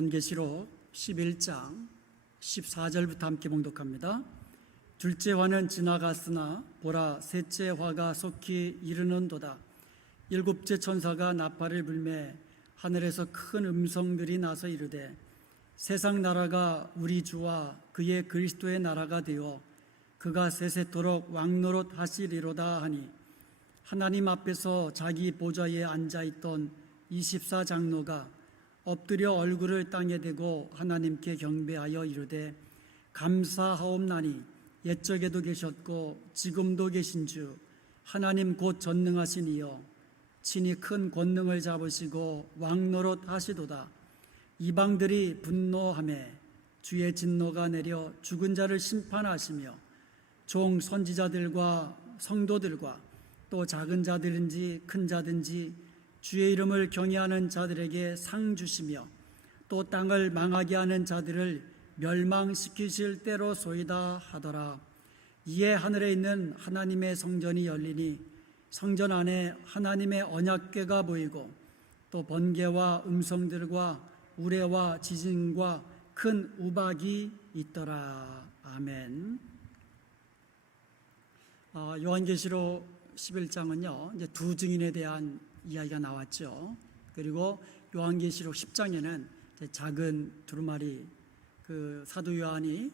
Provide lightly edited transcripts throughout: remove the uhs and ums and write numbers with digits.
요한계시록 11장 14절부터 함께 봉독합니다. 둘째 화는 지나갔으나 보라 셋째 화가 속히 이르는도다. 일곱째 천사가 나팔을 불매 하늘에서 큰 음성들이 나서 이르되 세상 나라가 우리 주와 그의 그리스도의 나라가 되어 그가 세세토록 왕노릇 하시리로다 하니 하나님 앞에서 자기 보좌에 앉아있던 24장로가 엎드려 얼굴을 땅에 대고 하나님께 경배하여 이르되 감사하옵나니 옛적에도 계셨고 지금도 계신 주 하나님 곧 전능하신 이여 친히 큰 권능을 잡으시고 왕노릇 하시도다. 이방들이 분노하매 주의 진노가 내려 죽은 자를 심판하시며 종 선지자들과 성도들과 또 작은 자들인지 큰 자든지 주의 이름을 경외하는 자들에게 상 주시며 또 땅을 망하게 하는 자들을 멸망시키실 때로소이다 하더라. 이에 하늘에 있는 하나님의 성전이 열리니 성전 안에 하나님의 언약궤가 보이고 또 번개와 음성들과 우레와 지진과 큰 우박이 있더라. 아멘. 요한계시록 11장은요 이제 두 증인에 대한 이야기가 나왔죠. 그리고 요한계시록 10장에는 작은 두루마리 그 사도 요한이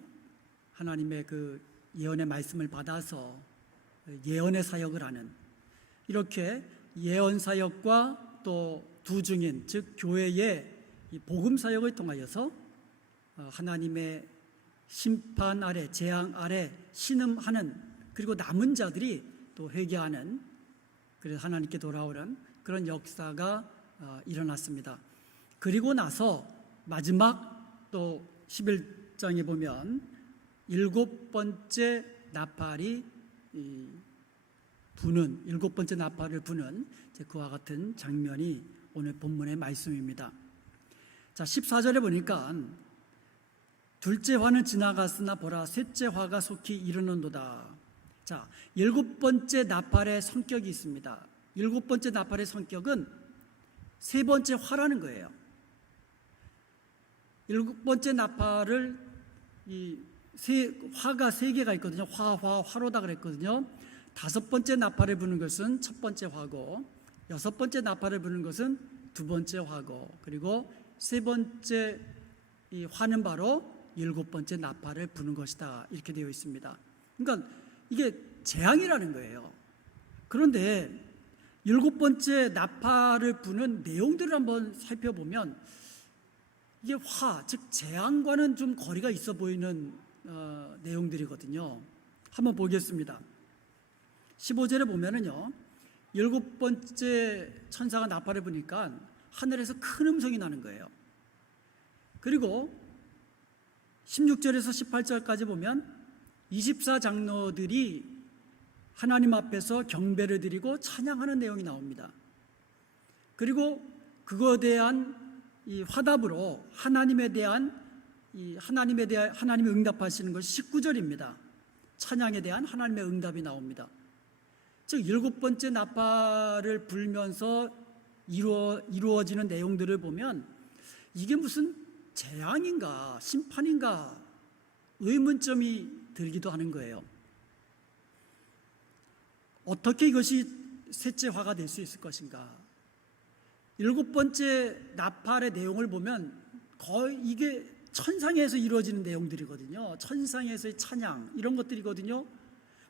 하나님의 그 예언의 말씀을 받아서 예언의 사역을 하는, 이렇게 예언 사역과 또 두 증인 즉 교회의 복음 사역을 통하여서 하나님의 심판 아래 재앙 아래 신음하는, 그리고 남은 자들이 또 회개하는, 그래서 하나님께 돌아오는 그런 역사가 일어났습니다. 그리고 나서 마지막 또 11장에 보면 일곱 번째 나팔이 부는, 일곱 번째 나팔을 부는 그와 같은 장면이 오늘 본문의 말씀입니다. 자, 14절에 보니까 둘째 화는 지나갔으나 보라 셋째 화가 속히 이르는도다. 자, 일곱 번째 나팔의 성격이 있습니다. 일곱 번째 나팔의 성격은 세 번째 화라는 거예요. 일곱 번째 나팔을 화가 세 개가 있거든요. 화로다 그랬거든요. 다섯 번째 나팔을 부는 것은 첫 번째 화고, 여섯 번째 나팔을 부는 것은 두 번째 화고, 그리고 세 번째 이 화는 바로 일곱 번째 나팔을 부는 것이다. 이렇게 되어 있습니다. 그러니까 이게 재앙이라는 거예요. 그런데 일곱 번째 나팔을 부는 내용들을 한번 살펴보면 이게 즉 재앙과는 좀 거리가 있어 보이는 내용들이거든요. 한번 보겠습니다. 15절에 보면은요, 일곱 번째 천사가 나팔을 부니까 하늘에서 큰 음성이 나는 거예요. 그리고 16절에서 18절까지 보면 24장로들이 하나님 앞에서 경배를 드리고 찬양하는 내용이 나옵니다. 그리고 그거에 대한 이 화답으로 하나님에 대한 하나님의 응답하시는 것이 19절입니다. 찬양에 대한 하나님의 응답이 나옵니다. 즉 일곱 번째 나팔을 불면서 이루어지는 내용들을 보면 이게 무슨 재앙인가 심판인가 의문점이 들기도 하는 거예요. 어떻게 이것이 셋째 화가 될 수 있을 것인가? 일곱 번째 나팔의 내용을 보면 거의 이게 천상에서 이루어지는 내용들이거든요. 천상에서의 찬양 이런 것들이거든요.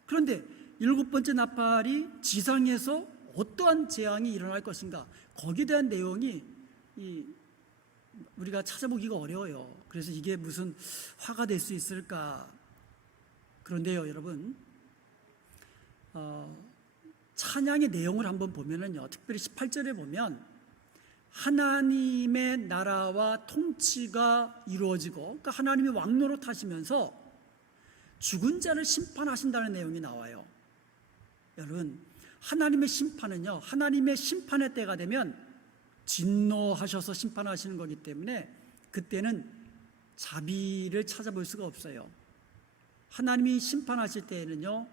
그런데 일곱 번째 나팔이 지상에서 어떠한 재앙이 일어날 것인가, 거기에 대한 내용이 우리가 찾아보기가 어려워요. 그래서 이게 무슨 화가 될 수 있을까? 그런데요 여러분, 찬양의 내용을 한번 보면은요, 특별히 18절에 보면 하나님의 나라와 통치가 이루어지고, 그러니까 하나님이 왕노릇 하시면서 죽은 자를 심판하신다는 내용이 나와요. 여러분, 하나님의 심판은요, 하나님의 심판의 때가 되면 진노하셔서 심판하시는 거기 때문에 그때는 자비를 찾아볼 수가 없어요. 하나님이 심판하실 때에는요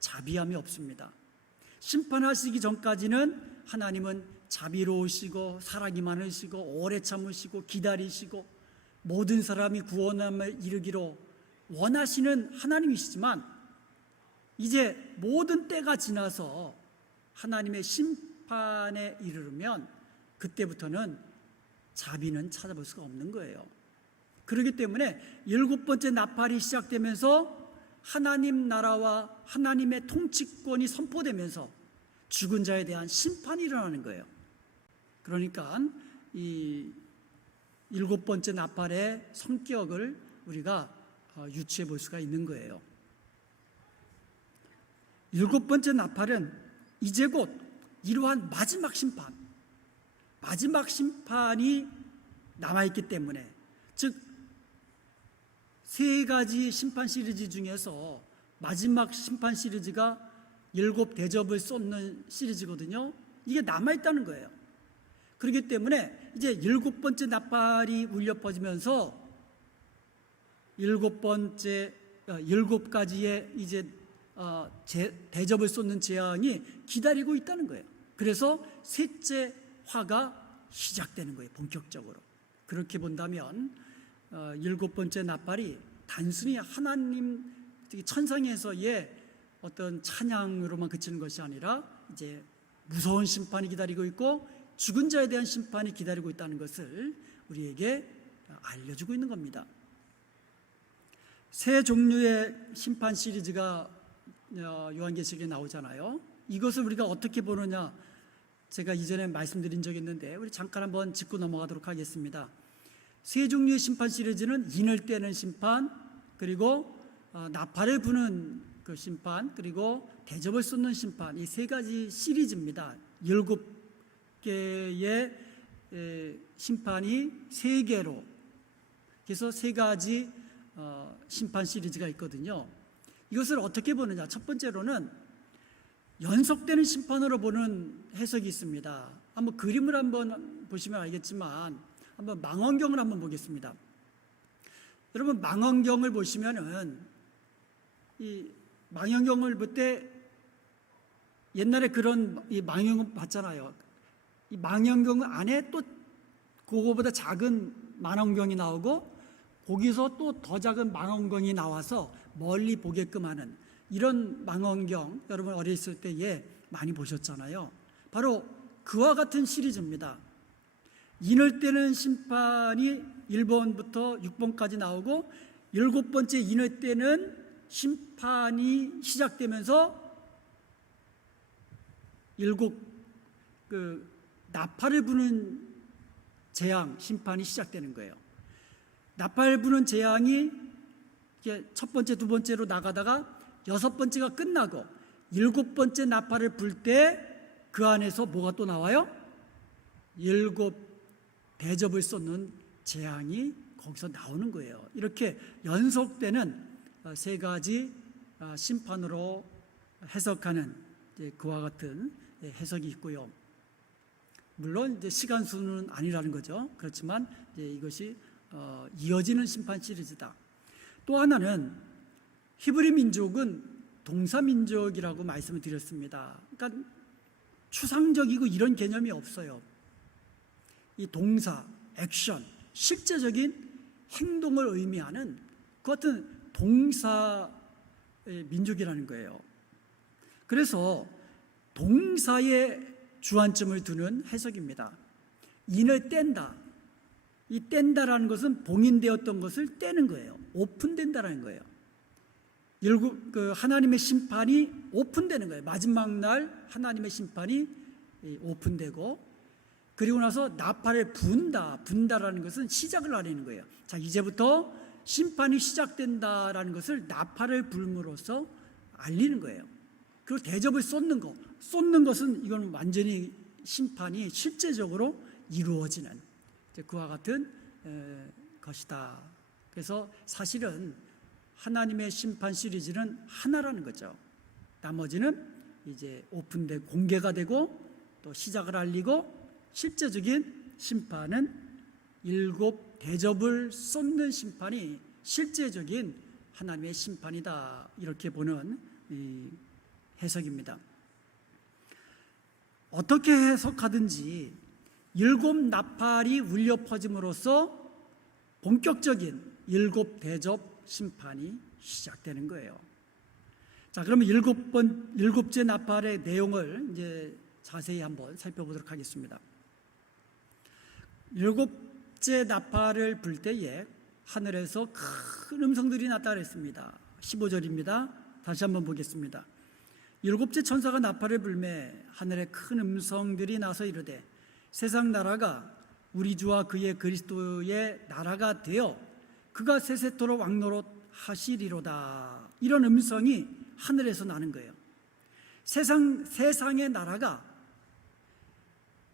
자비함이 없습니다. 심판하시기 전까지는 하나님은 자비로우시고 사랑이 많으시고 오래 참으시고 기다리시고 모든 사람이 구원함에 이르기로 원하시는 하나님이시지만 이제 모든 때가 지나서 하나님의 심판에 이르르면 그때부터는 자비는 찾아볼 수가 없는 거예요. 그렇기 때문에 7번째 나팔이 시작되면서 하나님 나라와 하나님의 통치권이 선포되면서 죽은 자에 대한 심판이 일어나는 거예요. 그러니까 이 7번째 나팔의 성격을 우리가 유추해 볼 수가 있는 거예요. 7번째 나팔은 이제 곧 이러한 마지막 심판이 남아있기 때문에, 즉 3가지 심판 시리즈 중에서 마지막 심판 시리즈가 7 대접을 쏟는 시리즈거든요. 이게 남아있다는 거예요. 그렇기 때문에 이제 7번째 나팔이 울려 퍼지면서 7가지의 이제 대접을 쏟는 재앙이 기다리고 있다는 거예요. 그래서 셋째 화가 시작되는 거예요, 본격적으로. 그렇게 본다면 7번째 나팔이 단순히 하나님 천상에서의 어떤 찬양으로만 그치는 것이 아니라 이제 무서운 심판이 기다리고 있고 죽은 자에 대한 심판이 기다리고 있다는 것을 우리에게 알려주고 있는 겁니다. 세 종류의 심판 시리즈가 요한계시록에 나오잖아요. 이것을 우리가 어떻게 보느냐, 제가 이전에 말씀드린 적이 있는데 우리 잠깐 한번 짚고 넘어가도록 하겠습니다. 세 종류의 심판 시리즈는 인을 떼는 심판, 그리고 나팔을 부는 그 심판, 그리고 대접을 쏟는 심판, 이 3가지 시리즈입니다. 7개의 심판이 3개로, 그래서 3가지 심판 시리즈가 있거든요. 이것을 어떻게 보느냐, 첫 번째로는 연속되는 심판으로 보는 해석이 있습니다. 한번 그림을 한번 보시면 알겠지만 한번 망원경을 한번 보겠습니다. 여러분, 망원경을 보시면은 이 망원경을 볼 때 옛날에 그런 이 망원경 봤잖아요. 이 망원경 안에 또 그거보다 작은 망원경이 나오고 거기서 또 더 작은 망원경이 나와서 멀리 보게끔 하는 이런 망원경, 여러분 어렸을 때에 많이 보셨잖아요. 바로 그와 같은 시리즈입니다. 인을 떼는 심판이 1번부터 6번까지 나오고 7번째 인을 떼는 심판이 시작되면서 7 나팔을 부는 재앙 심판이 시작되는 거예요. 나팔 부는 재앙이 첫 번째, 두 번째로 나가다가 6번째가 끝나고 7번째 나팔을 불 때 그 안에서 뭐가 또 나와요? 7 대접을 쏟는 재앙이 거기서 나오는 거예요. 이렇게 연속되는 3가지 심판으로 해석하는 그와 같은 해석이 있고요. 물론 이제 시간 수는 아니라는 거죠. 그렇지만 이것이 이어지는 심판 시리즈다. 또 하나는 히브리 민족은 동사 민족이라고 말씀을 드렸습니다. 그러니까 추상적이고 이런 개념이 없어요. 이 동사, 액션, 실제적인 행동을 의미하는 그 같은 동사의 민족이라는 거예요. 그래서 동사에 주안점을 두는 해석입니다. 인을 뗀다. 이 뗀다라는 것은 봉인되었던 것을 떼는 거예요. 오픈된다라는 거예요. 하나님의 심판이 오픈되는 거예요. 마지막 날 하나님의 심판이 오픈되고, 그리고 나서 나팔을 분다라는 것은 시작을 알리는 거예요. 자, 이제부터 심판이 시작된다라는 것을 나팔을 불므로써 알리는 거예요. 그리고 대접을 쏟는 것은 이건 완전히 심판이 실제적으로 이루어지는 그와 같은 것이다. 그래서 사실은 하나님의 심판 시리즈는 하나라는 거죠. 나머지는 이제 오픈되고 공개가 되고 또 시작을 알리고, 실제적인 심판은 7 대접을 쏟는 심판이 실제적인 하나님의 심판이다. 이렇게 보는 이 해석입니다. 어떻게 해석하든지 7 나팔이 울려 퍼짐으로써 본격적인 일곱 대접 심판이 시작되는 거예요. 자, 그러면 일곱째 나팔의 내용을 이제 자세히 한번 살펴보도록 하겠습니다. 일곱째 나팔을 불 때에 하늘에서 큰 음성들이 나타났습니다. 15절입니다. 다시 한번 보겠습니다. 일곱째 천사가 나팔을 불매 하늘에 큰 음성들이 나서 이르되 세상 나라가 우리 주와 그의 그리스도의 나라가 되어 그가 세세토록 왕노릇 하시리로다. 이런 음성이 하늘에서 나는 거예요. 세상의 나라가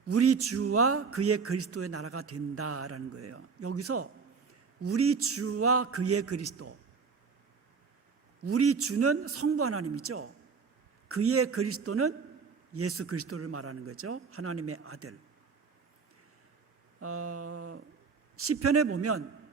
우리 주와 그의 그리스도의 나라가 된다라는 거예요. 여기서 우리 주와 그의 그리스도, 우리 주는 성부 하나님이죠. 그의 그리스도는 예수 그리스도를 말하는 거죠. 하나님의 아들. 시편에 보면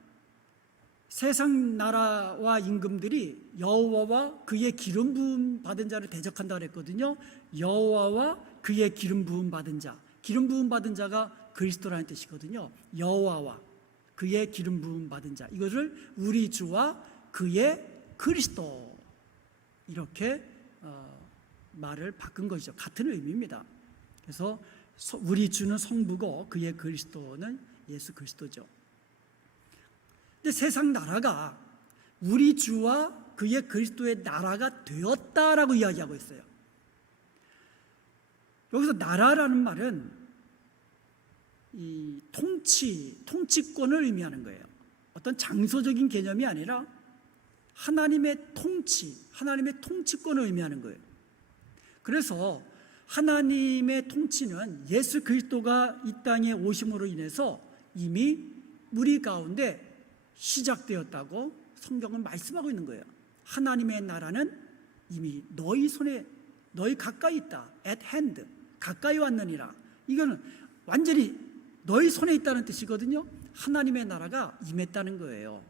세상 나라와 임금들이 여호와와 그의 기름 부음 받은 자를 대적한다 그랬거든요. 여호와와 그의 기름 부음 받은 자, 기름 부음 받은 자가 그리스도라는 뜻이거든요. 여호와와 그의 기름 부음 받은 자, 이것을 우리 주와 그의 그리스도 이렇게 말을 바꾼 것이죠. 같은 의미입니다. 그래서 우리 주는 성부고 그의 그리스도는 예수 그리스도죠. 근데 세상 나라가 우리 주와 그의 그리스도의 나라가 되었다라고 이야기하고 있어요. 여기서 나라라는 말은 이 통치권을 의미하는 거예요. 어떤 장소적인 개념이 아니라 하나님의 하나님의 통치권을 의미하는 거예요. 그래서 하나님의 통치는 예수 그리스도가 이 땅에 오심으로 인해서 이미 우리 가운데 시작되었다고 성경은 말씀하고 있는 거예요. 하나님의 나라는 이미 너희 손에, 너희 가까이 있다. at hand, 가까이 왔느니라. 이거는 완전히 너희 손에 있다는 뜻이거든요. 하나님의 나라가 임했다는 거예요.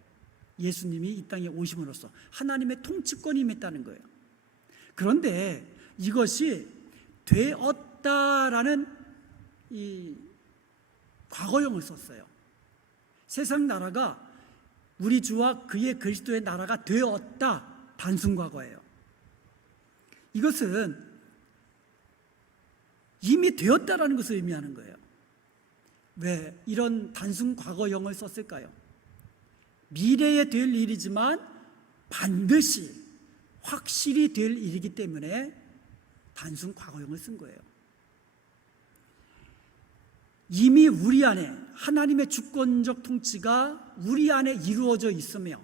예수님이 이 땅에 오심으로써 하나님의 통치권이 임했다는 거예요. 그런데 이것이 되었다라는 이 과거형을 썼어요. 세상 나라가 우리 주와 그의 그리스도의 나라가 되었다, 단순 과거예요. 이것은 이미 되었다라는 것을 의미하는 거예요. 왜 이런 단순 과거형을 썼을까요? 미래에 될 일이지만 반드시 확실히 될 일이기 때문에 단순 과거형을 쓴 거예요. 이미 우리 안에 하나님의 주권적 통치가 우리 안에 이루어져 있으며,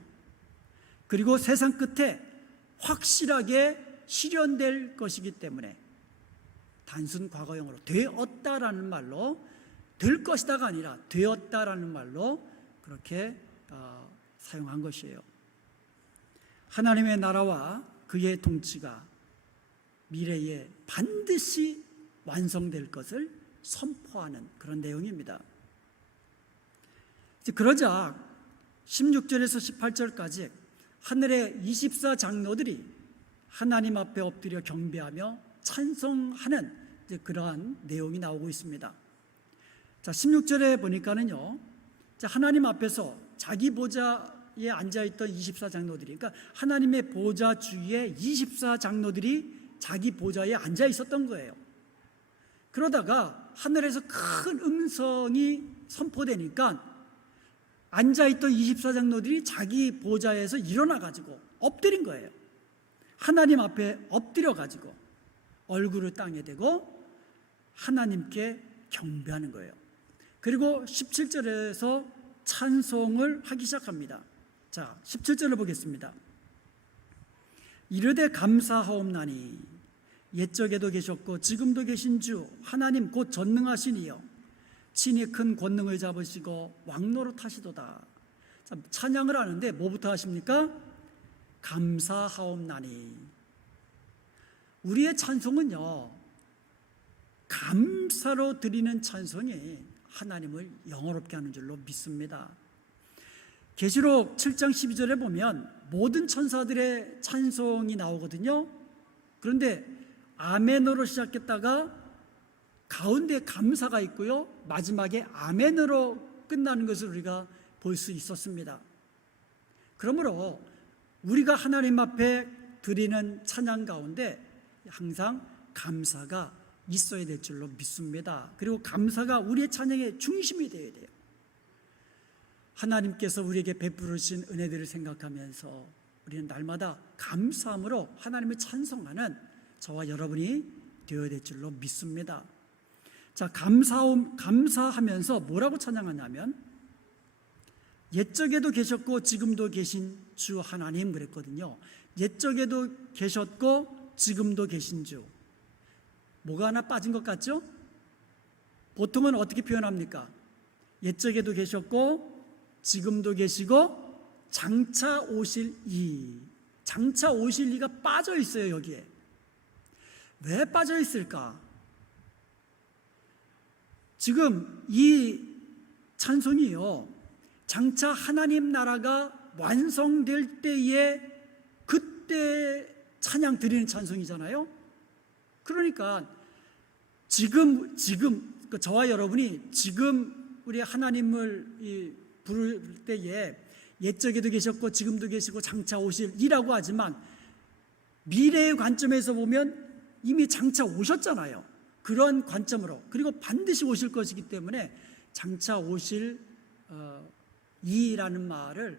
그리고 세상 끝에 확실하게 실현될 것이기 때문에 단순 과거형으로 되었다라는 말로, 될 것이다가 아니라 되었다라는 말로 그렇게 사용한 것이에요. 하나님의 나라와 그의 통치가 미래에 반드시 완성될 것을 선포하는 그런 내용입니다. 그러자 16절에서 18절까지 하늘의 24장로들이 하나님 앞에 엎드려 경배하며 찬송하는 그러한 내용이 나오고 있습니다. 자, 16절에 보니까는요, 하나님 앞에서 자기 보좌에 앉아있던 24장로들이, 그러니까 하나님의 보좌 주위에 24장로들이 자기 보좌에 앉아 있었던 거예요. 그러다가 하늘에서 큰 음성이 선포되니까 앉아있던 24장로들이 자기 보좌에서 일어나가지고 엎드린 거예요. 하나님 앞에 엎드려가지고 얼굴을 땅에 대고 하나님께 경배하는 거예요. 그리고 17절에서 찬송을 하기 시작합니다. 자, 17절을 보겠습니다. 이르되 감사하옵나니 옛적에도 계셨고 지금도 계신 주 하나님 곧 전능하신 이여 친히 큰 권능을 잡으시고 왕노릇 하시도다. 자, 찬양을 하는데 뭐부터 하십니까? 감사하옵나니. 우리의 찬송은요, 감사로 드리는 찬송이 하나님을 영화롭게 하는 줄로 믿습니다. 계시록 7장 12절에 보면 모든 천사들의 찬송이 나오거든요. 그런데 아멘으로 시작했다가 가운데 감사가 있고요, 마지막에 아멘으로 끝나는 것을 우리가 볼 수 있었습니다. 그러므로 우리가 하나님 앞에 드리는 찬양 가운데 항상 감사가 있어야 될 줄로 믿습니다. 그리고 감사가 우리의 찬양의 중심이 되어야 돼요. 하나님께서 우리에게 베푸르신 은혜들을 생각하면서 우리는 날마다 감사함으로 하나님을 찬송하는 저와 여러분이 되어야 될 줄로 믿습니다. 자, 감사하면서 뭐라고 찬양하냐면 옛적에도 계셨고 지금도 계신 주 하나님 그랬거든요. 옛적에도 계셨고 지금도 계신 주. 뭐가 하나 빠진 것 같죠? 보통은 어떻게 표현합니까? 옛적에도 계셨고 지금도 계시고 장차 오실 이. 장차 오실 이가 빠져 있어요. 여기에. 왜 빠져 있을까? 지금 이 찬송이요, 장차 하나님 나라가 완성될 때에 그때 찬양 드리는 찬송이잖아요. 그러니까 지금 저와 여러분이 지금 우리 하나님을 부를 때에 옛적에도 계셨고 지금도 계시고 장차 오실 이라고 하지만 미래의 관점에서 보면 이미 장차 오셨잖아요. 그런 관점으로, 그리고 반드시 오실 것이기 때문에 장차 오실 이라는 말을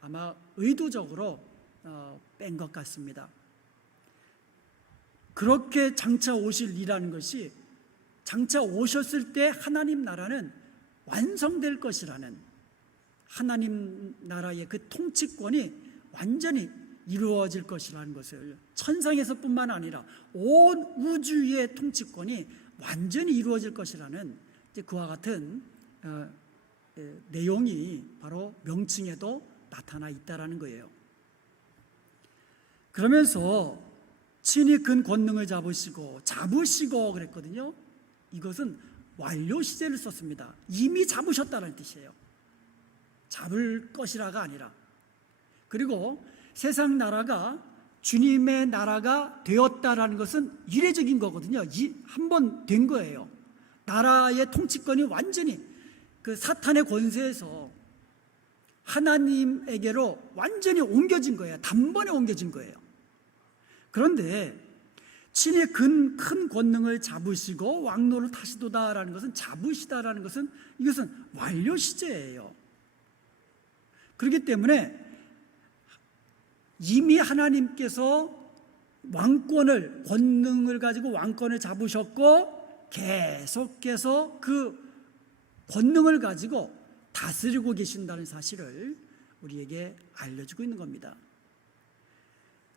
아마 의도적으로 뺀 것 같습니다. 그렇게 장차 오실 이라는 것이 장차 오셨을 때 하나님 나라는 완성될 것이라는, 하나님 나라의 그 통치권이 완전히 이루어질 것이라는 것을, 천상에서뿐만 아니라 온 우주의 통치권이 완전히 이루어질 것이라는 그와 같은 내용이 바로 명칭에도 나타나 있다라는 거예요. 그러면서 친히 근 권능을 잡으시고 그랬거든요. 이것은 완료 시제를 썼습니다. 이미 잡으셨다는 뜻이에요. 잡을 것이라가 아니라. 그리고 세상 나라가 주님의 나라가 되었다라는 것은 이례적인 거거든요. 한 번 된 거예요. 나라의 통치권이 완전히 그 사탄의 권세에서 하나님에게로 완전히 옮겨진 거예요. 단번에 옮겨진 거예요. 그런데 친히 큰 권능을 잡으시고 왕노를 타시도다라는 것은, 잡으시다라는 것은, 이것은 완료 시제예요. 그렇기 때문에 이미 하나님께서 권능을 가지고 왕권을 잡으셨고 계속해서 그 권능을 가지고 다스리고 계신다는 사실을 우리에게 알려주고 있는 겁니다.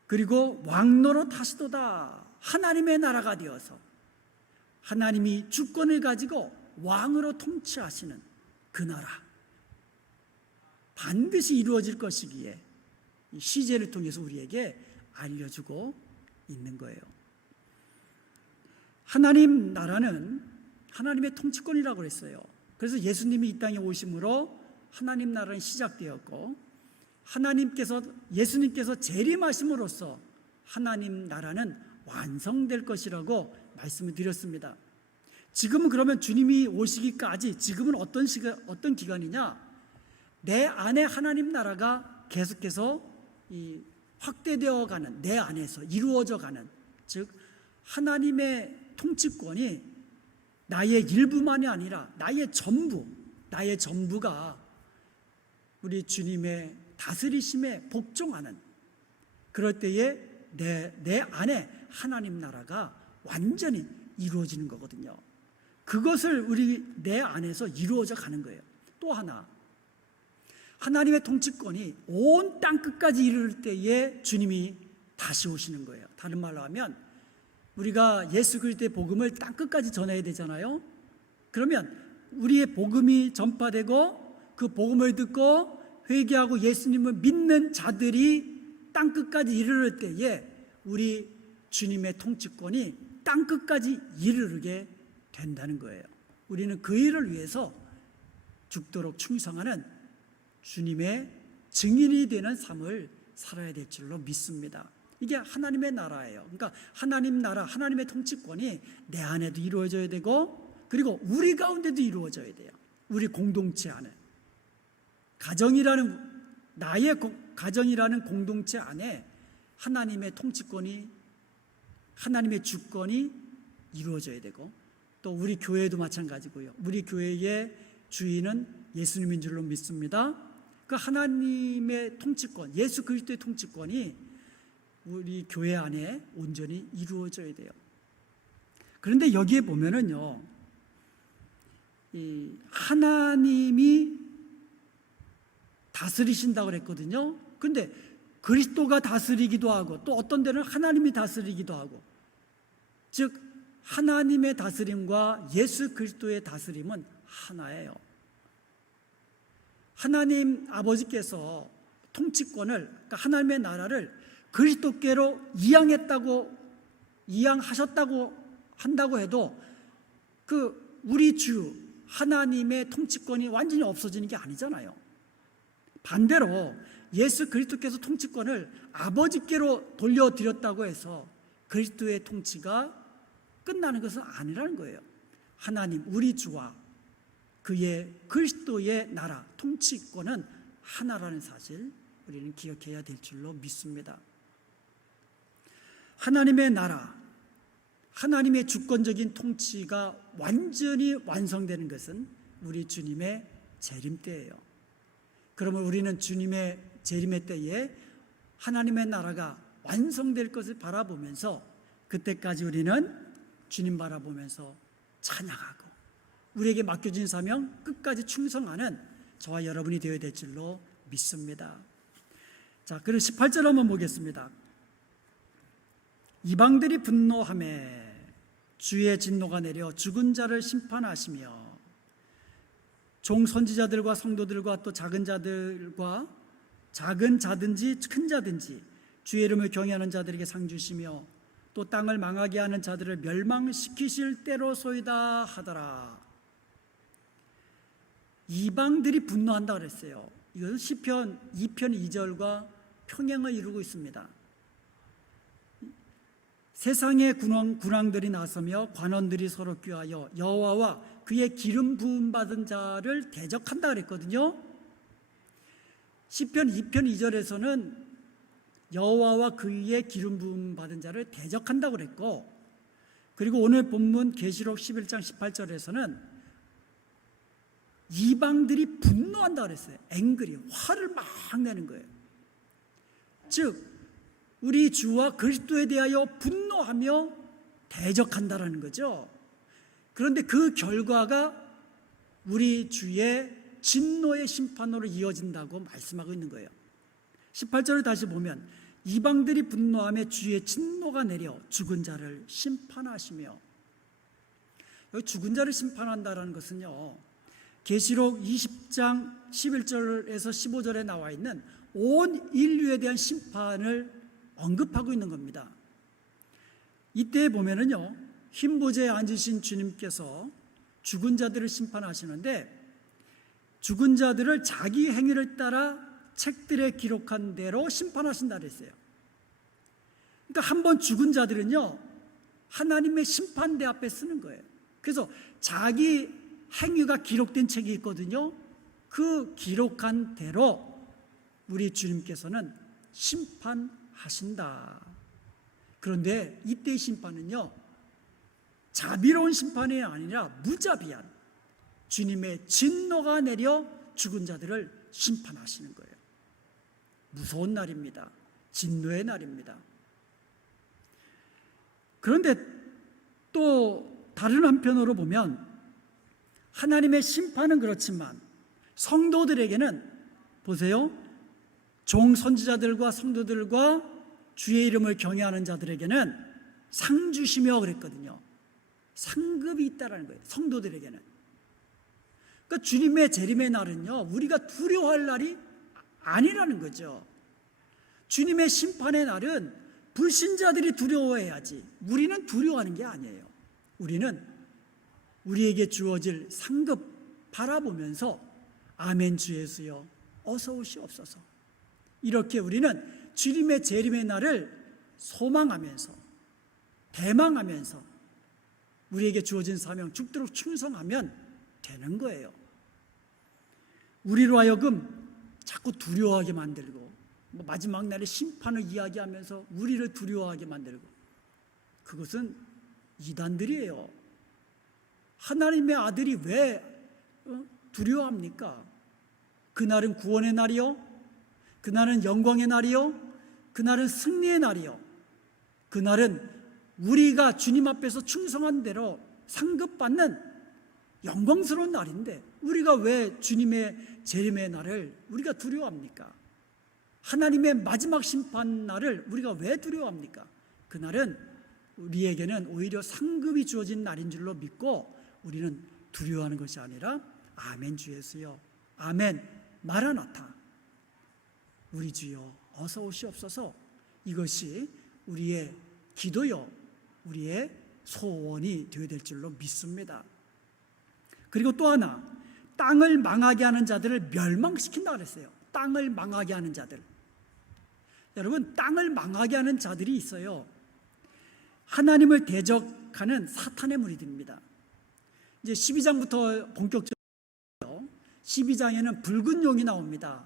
그리고 왕노로 타시도다, 하나님의 나라가 되어서 하나님이 주권을 가지고 왕으로 통치하시는 그 나라, 반드시 이루어질 것이기에 이 시제를 통해서 우리에게 알려주고 있는 거예요. 하나님 나라는 하나님의 통치권이라고 했어요. 그래서 예수님이 이 땅에 오심으로 하나님 나라는 시작되었고, 예수님께서 재림하심으로써 하나님 나라는 완성될 것이라고 말씀을 드렸습니다. 지금은 그러면 주님이 오시기까지 지금은 어떤 기간이냐? 내 안에 하나님 나라가 계속해서 확대되어 가는, 내 안에서 이루어져 가는, 즉 하나님의 통치권이 나의 일부만이 아니라 나의 전부가 우리 주님의 다스리심에 복종하는, 그럴 때에 내 안에 하나님 나라가 완전히 이루어지는 거거든요. 그것을 내 안에서 이루어져 가는 거예요. 또 하나, 하나님의 통치권이 온 땅 끝까지 이르를 때에 주님이 다시 오시는 거예요. 다른 말로 하면 우리가 예수 그리스도의 복음을 땅 끝까지 전해야 되잖아요. 그러면 우리의 복음이 전파되고 그 복음을 듣고 회개하고 예수님을 믿는 자들이 땅 끝까지 이르를 때에 우리 주님의 통치권이 땅 끝까지 이르게 된다는 거예요. 우리는 그 일을 위해서 죽도록 충성하는 주님의 증인이 되는 삶을 살아야 될 줄로 믿습니다. 이게 하나님의 나라예요. 그러니까 하나님 나라, 하나님의 통치권이 내 안에도 이루어져야 되고, 그리고 우리 가운데도 이루어져야 돼요. 우리 공동체 안에. 나의 가정이라는 공동체 안에 하나님의 통치권이, 하나님의 주권이 이루어져야 되고, 또 우리 교회도 마찬가지고요. 우리 교회의 주인은 예수님인 줄로 믿습니다. 그 하나님의 통치권, 예수 그리스도의 통치권이 우리 교회 안에 온전히 이루어져야 돼요. 그런데 여기에 보면은요, 이 하나님이 다스리신다고 그랬거든요. 그런데 그리스도가 다스리기도 하고, 또 어떤 데는 하나님이 다스리기도 하고, 즉 하나님의 다스림과 예수 그리스도의 다스림은 하나예요. 하나님 아버지께서 통치권을, 그러니까 하나님의 나라를 그리스도께로 이양하셨다고 한다고 해도 그 우리 주 하나님의 통치권이 완전히 없어지는 게 아니잖아요. 반대로 예수 그리스도께서 통치권을 아버지께로 돌려드렸다고 해서 그리스도의 통치가 끝나는 것은 아니라는 거예요. 하나님 우리 주와 그의 그리스도의 나라 통치권은 하나라는 사실 우리는 기억해야 될 줄로 믿습니다. 하나님의 나라, 하나님의 주권적인 통치가 완전히 완성되는 것은 우리 주님의 재림 때예요. 그러면 우리는 주님의 재림의 때에 하나님의 나라가 완성될 것을 바라보면서 그때까지 우리는 주님 바라보면서 찬양하고 우리에게 맡겨진 사명 끝까지 충성하는 저와 여러분이 되어야 될 줄로 믿습니다. 자, 그리고 18절 한번 보겠습니다. 이방들이 분노하매 주의 진노가 내려 죽은 자를 심판하시며 종 선지자들과 성도들과 또 작은 자든지 큰 자든지 주의 이름을 경외하는 자들에게 상 주시며 또 땅을 망하게 하는 자들을 멸망시키실 때로소이다 하더라. 이방들이 분노한다 그랬어요. 이것은 시편 2편 2절과 평행을 이루고 있습니다. 세상의 군왕들이 나서며 관원들이 서로 꾀하여 여호와와 그의 기름 부음 받은 자를 대적한다 그랬거든요. 시편 2편 2절에서는 여호와와 그의 기름 부음 받은 자를 대적한다고 그랬고, 그리고 오늘 본문 계시록 11장 18절에서는 이방들이 분노한다 그랬어요. 앵그리, 화를 막 내는 거예요. 즉 우리 주와 그리스도에 대하여 분노하며 대적한다라는 거죠. 그런데 그 결과가 우리 주의 진노의 심판으로 이어진다고 말씀하고 있는 거예요. 18절을 다시 보면 이방들이 분노하며 주의 진노가 내려 죽은 자를 심판하시며, 여기 죽은 자를 심판한다라는 것은요, 계시록 20장 11절에서 15절에 나와 있는 온 인류에 대한 심판을 언급하고 있는 겁니다. 이때 보면은요, 흰보좌에 앉으신 주님께서 죽은 자들을 심판하시는데 죽은 자들을 자기 행위를 따라 책들에 기록한 대로 심판하신다 그랬어요. 그러니까 한번 죽은 자들은요, 하나님의 심판대 앞에 쓰는 거예요. 그래서 자기 행위가 기록된 책이 있거든요. 그 기록한 대로 우리 주님께서는 심판하신다. 그런데 이때의 심판은요, 자비로운 심판이 아니라 무자비한 주님의 진노가 내려 죽은 자들을 심판하시는 거예요. 무서운 날입니다. 진노의 날입니다. 그런데 또 다른 한편으로 보면 하나님의 심판은 그렇지만 성도들에게는 보세요, 종 선지자들과 성도들과 주의 이름을 경외하는 자들에게는 상 주시며 그랬거든요. 상급이 있다라는 거예요. 성도들에게는. 그러니까 주님의 재림의 날은요, 우리가 두려워할 날이 아니라는 거죠. 주님의 심판의 날은 불신자들이 두려워해야지, 우리는 두려워하는 게 아니에요. 우리는 우리에게 주어질 상급 바라보면서 아멘 주 예수여 어서 오시옵소서, 이렇게 우리는 주님의 재림의 날을 소망하면서 대망하면서 우리에게 주어진 사명 죽도록 충성하면 되는 거예요. 우리로 하여금 자꾸 두려워하게 만들고 마지막 날의 심판을 이야기하면서 우리를 두려워하게 만들고, 그것은 이단들이에요. 하나님의 아들이 왜 두려워합니까? 그날은 구원의 날이요, 그날은 영광의 날이요, 그날은 승리의 날이요, 그날은 우리가 주님 앞에서 충성한 대로 상급받는 영광스러운 날인데 우리가 왜 주님의 재림의 날을 우리가 두려워합니까? 하나님의 마지막 심판 날을 우리가 왜 두려워합니까? 그날은 우리에게는 오히려 상급이 주어진 날인 줄로 믿고 우리는 두려워하는 것이 아니라 아멘 주 예수여, 아멘 마라나타, 우리 주여 어서 오시옵소서, 이것이 우리의 기도요, 우리의 소원이 되어야 될 줄로 믿습니다. 그리고 또 하나, 땅을 망하게 하는 자들을 멸망시킨다 그랬어요. 땅을 망하게 하는 자들. 여러분, 땅을 망하게 하는 자들이 있어요. 하나님을 대적하는 사탄의 무리들입니다. 이제 12장부터 본격적으로 12장에는 붉은 용이 나옵니다.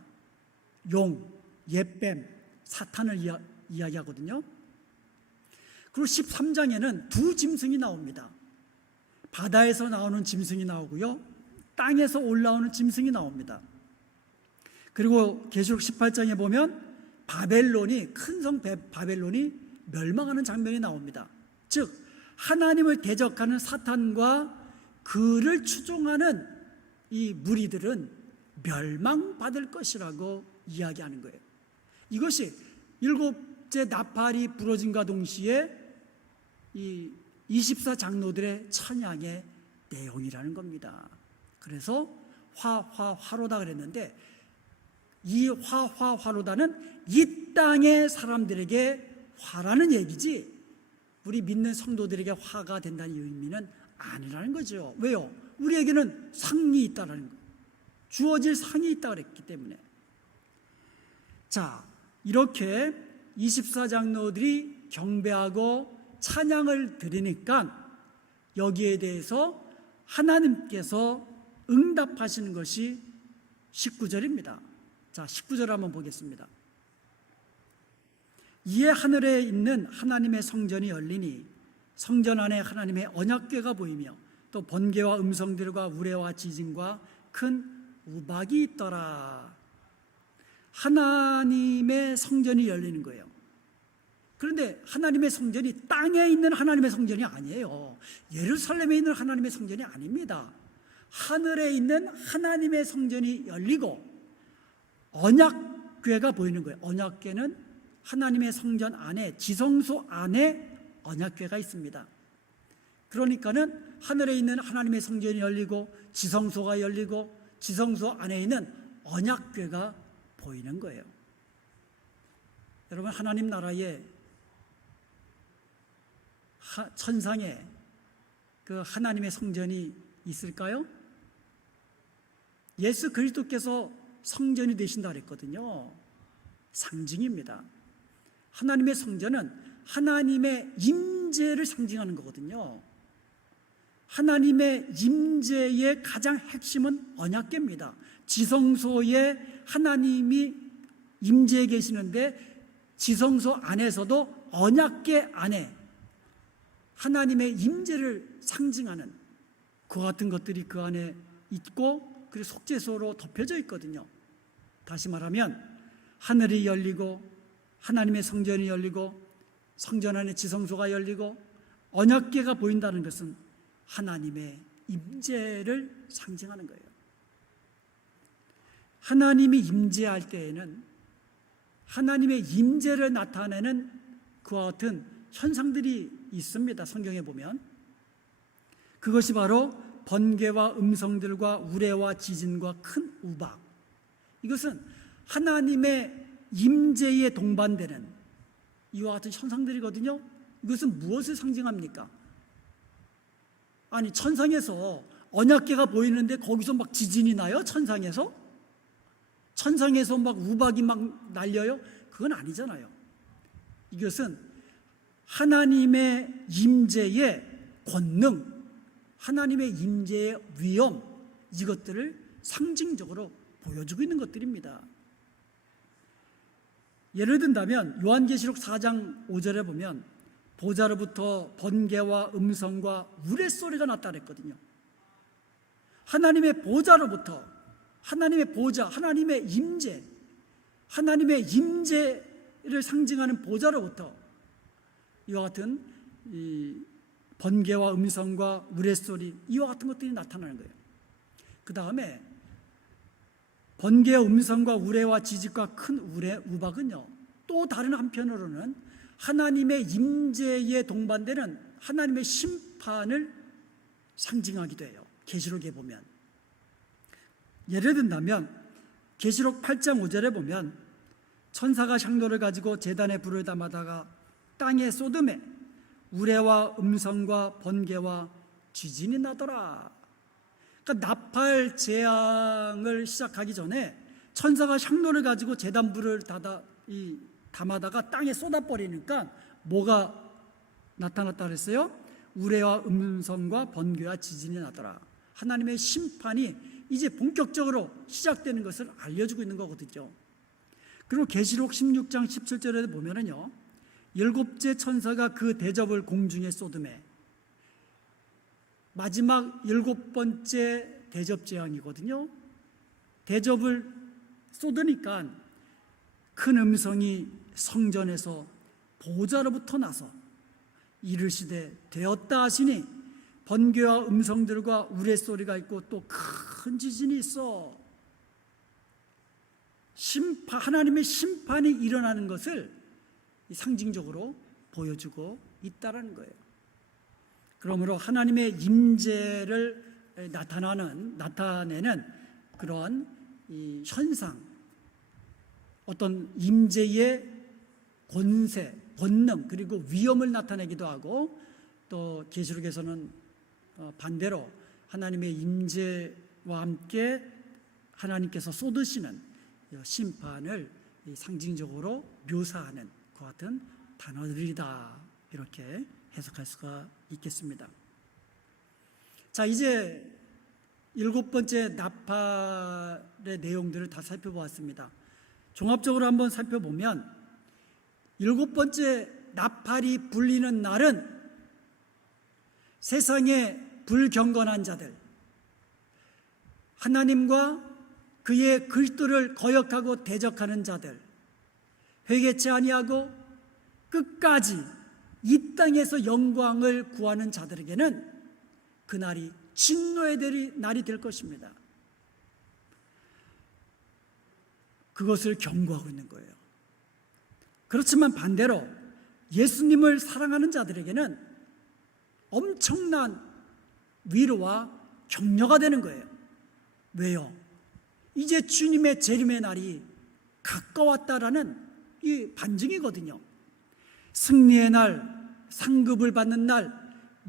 용, 옛뱀, 사탄을 이야기하거든요. 그리고 13장에는 두 짐승이 나옵니다. 바다에서 나오는 짐승이 나오고요, 땅에서 올라오는 짐승이 나옵니다. 그리고 계시록 18장에 보면 바벨론이, 큰 성 바벨론이 멸망하는 장면이 나옵니다. 즉 하나님을 대적하는 사탄과 그를 추종하는 이 무리들은 멸망받을 것이라고 이야기하는 거예요. 이것이 일곱째 나팔이 부러짐과 동시에 이 24장로들의 찬양의 내용이라는 겁니다. 그래서 화로다 그랬는데, 이 화로다는 이 땅의 사람들에게 화라는 얘기지 우리 믿는 성도들에게 화가 된다는 의미는 아니라는 거죠. 왜요? 우리에게는 상이 있다는 거, 주어질 상이 있다 그랬기 때문에. 자, 이렇게 24장로들이 경배하고 찬양을 드리니까 여기에 대해서 하나님께서 응답하시는 것이 19절입니다. 자, 19절 한번 보겠습니다. 이에 하늘에 있는 하나님의 성전이 열리니 성전 안에 하나님의 언약궤가 보이며 또 번개와 음성들과 우레와 지진과 큰 우박이 있더라. 하나님의 성전이 열리는 거예요. 그런데 하나님의 성전이 땅에 있는 하나님의 성전이 아니에요. 예루살렘에 있는 하나님의 성전이 아닙니다. 하늘에 있는 하나님의 성전이 열리고 언약궤가 보이는 거예요. 언약궤는 하나님의 성전 안에, 지성소 안에 언약궤가 있습니다. 그러니까는 하늘에 있는 하나님의 성전이 열리고 지성소가 열리고 지성소 안에 있는 언약궤가 보이는 거예요. 여러분, 하나님 나라에 천상에 그 하나님의 성전이 있을까요? 예수 그리스도께서 성전이 되신다 그랬거든요. 상징입니다. 하나님의 성전은 하나님의 임재를 상징하는 거거든요. 하나님의 임재의 가장 핵심은 언약궤입니다. 지성소에 하나님이 임재해 계시는데 지성소 안에서도 언약궤 안에 하나님의 임재를 상징하는 그와 같은 것들이 그 안에 있고, 그리고 속죄소로 덮여져 있거든요. 다시 말하면 하늘이 열리고 하나님의 성전이 열리고 성전 안에 지성소가 열리고 언약궤가 보인다는 것은 하나님의 임재를 상징하는 거예요. 하나님이 임재할 때에는 하나님의 임재를 나타내는 그와 같은 현상들이 있습니다. 성경에 보면 그것이 바로 번개와 음성들과 우레와 지진과 큰 우박, 이것은 하나님의 임재에 동반되는 이와 같은 현상들이거든요. 이것은 무엇을 상징합니까? 아니, 천상에서 언약궤가 보이는데 거기서 막 지진이 나요? 천상에서 막 우박이 막 날려요? 그건 아니잖아요. 이것은 하나님의 임재의 권능, 하나님의 임재의 위엄, 이것들을 상징적으로 보여주고 있는 것들입니다. 예를 든다면 요한계시록 4장 5절에 보면 보좌로부터 번개와 음성과 우레소리가 났다 그랬거든요. 하나님의 보좌로부터, 하나님의 보좌, 하나님의 임재, 하나님의 임재를 상징하는 보좌로부터 이와 같은 이 번개와 음성과 우레소리, 이와 같은 것들이 나타나는 거예요. 그 다음에 번개와 음성과 우레와 지직과 큰 우박은요, 또 다른 한편으로는 하나님의 임재에 동반되는 하나님의 심판을 상징하기도 해요. 계시록에 보면, 예를 든다면 계시록 8장 5절에 보면 천사가 향로를 가지고 제단에 불을 담아다가 땅에 쏟음에 우레와 음성과 번개와 지진이 나더라. 그러니까 나팔 재앙을 시작하기 전에 천사가 향로를 가지고 제단 불을 담아다가 땅에 쏟아버리니까 뭐가 나타났다 그랬어요? 우레와 음성과 번개와 지진이 나더라. 하나님의 심판이 이제 본격적으로 시작되는 것을 알려주고 있는 거거든요. 그리고 계시록 16장 17절에 보면은요, 일곱째 천사가 그 대접을 공중에 쏟음에, 마지막 일곱 번째 대접 재앙이거든요. 대접을 쏟으니까 큰 음성이 성전에서 보좌로부터 나서 이르시되 되었다 하시니 번개와 음성들과 우레소리가 있고 또 큰 지진이 있어. 하나님의 심판이 일어나는 것을 상징적으로 보여주고 있다는 거예요. 그러므로 하나님의 임재를 나타내는 그러한 이 현상, 어떤 임재의 권세, 권능, 그리고 위엄을 나타내기도 하고, 또 계시록에서는 반대로 하나님의 임재와 함께 하나님께서 쏟으시는 심판을 상징적으로 묘사하는 그 같은 단어들이다, 이렇게 해석할 수가 있겠습니다. 자, 이제 일곱 번째 나팔의 내용들을 다 살펴보았습니다. 종합적으로 한번 살펴보면 일곱 번째 나팔이 불리는 날은 세상의 불경건한 자들, 하나님과 그의 글들을 거역하고 대적하는 자들, 회개치 아니하고 끝까지 이 땅에서 영광을 구하는 자들에게는 그날이 진노의 날이 될 것입니다. 그것을 경고하고 있는 거예요. 그렇지만 반대로 예수님을 사랑하는 자들에게는 엄청난 위로와 격려가 되는 거예요. 왜요? 이제 주님의 재림의 날이 가까웠다라는 이 반증이거든요. 승리의 날, 상급을 받는 날,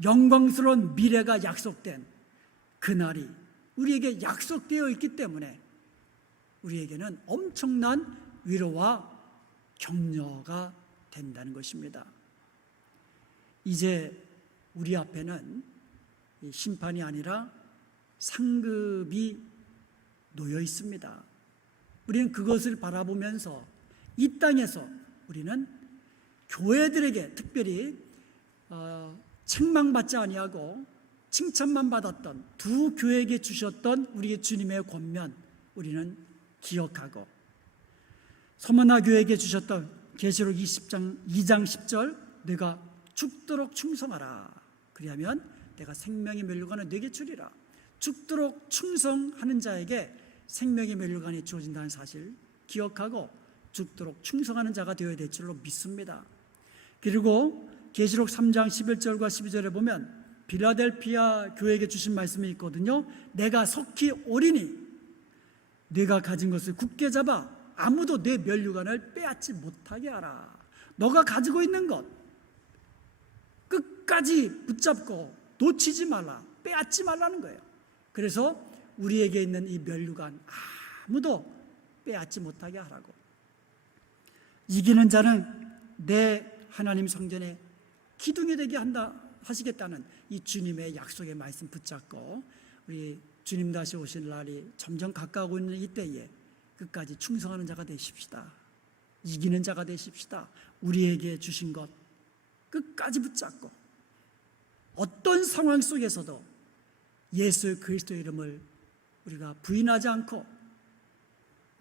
영광스러운 미래가 약속된 그 날이 우리에게 약속되어 있기 때문에 우리에게는 엄청난 위로와 격려가 된다는 것입니다. 이제 우리 앞에는 심판이 아니라 상급이 놓여 있습니다. 우리는 그것을 바라보면서 이 땅에서 우리는 교회들에게 특별히 책망받지 아니하고 칭찬만 받았던 두 교회에게 주셨던 우리의 주님의 권면, 우리는 기억하고, 서머나 교회에게 주셨던 계시록 2장 10절, 내가 죽도록 충성하라. 그리하면 내가 생명의 면류관을 내게 주리라. 죽도록 충성하는 자에게 생명의 면류관이 주어진다는 사실 기억하고 죽도록 충성하는 자가 되어야 될 줄로 믿습니다. 그리고 계시록 3장 11절과 12절에 보면 빌라델피아 교회에게 주신 말씀이 있거든요. 내가 속히 오리니 네가 가진 것을 굳게 잡아 아무도 내 면류관을 빼앗지 못하게 하라. 너가 가지고 있는 것 끝까지 붙잡고 놓치지 말라, 빼앗지 말라는 거예요. 그래서 우리에게 있는 이 면류관 아무도 빼앗지 못하게 하라고. 이기는 자는 내 하나님 성전에 기둥이 되게 하시겠다는 이 주님의 약속의 말씀 붙잡고 우리 주님 다시 오실 날이 점점 가까워오고 있는 이때에 끝까지 충성하는 자가 되십시다. 이기는 자가 되십시다. 우리에게 주신 것 끝까지 붙잡고 어떤 상황 속에서도 예수 그리스도의 이름을 우리가 부인하지 않고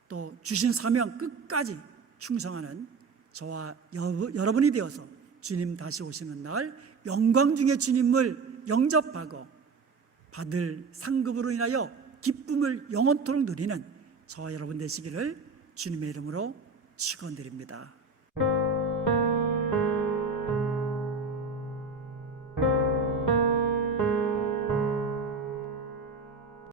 또 주신 사명 끝까지 충성하는 저와 여러분이 되어서 주님 다시 오시는 날 영광 중에 주님을 영접하고 받을 상급으로 인하여 기쁨을 영원토록 누리는 저와 여러분 되시기를 주님의 이름으로 축원드립니다.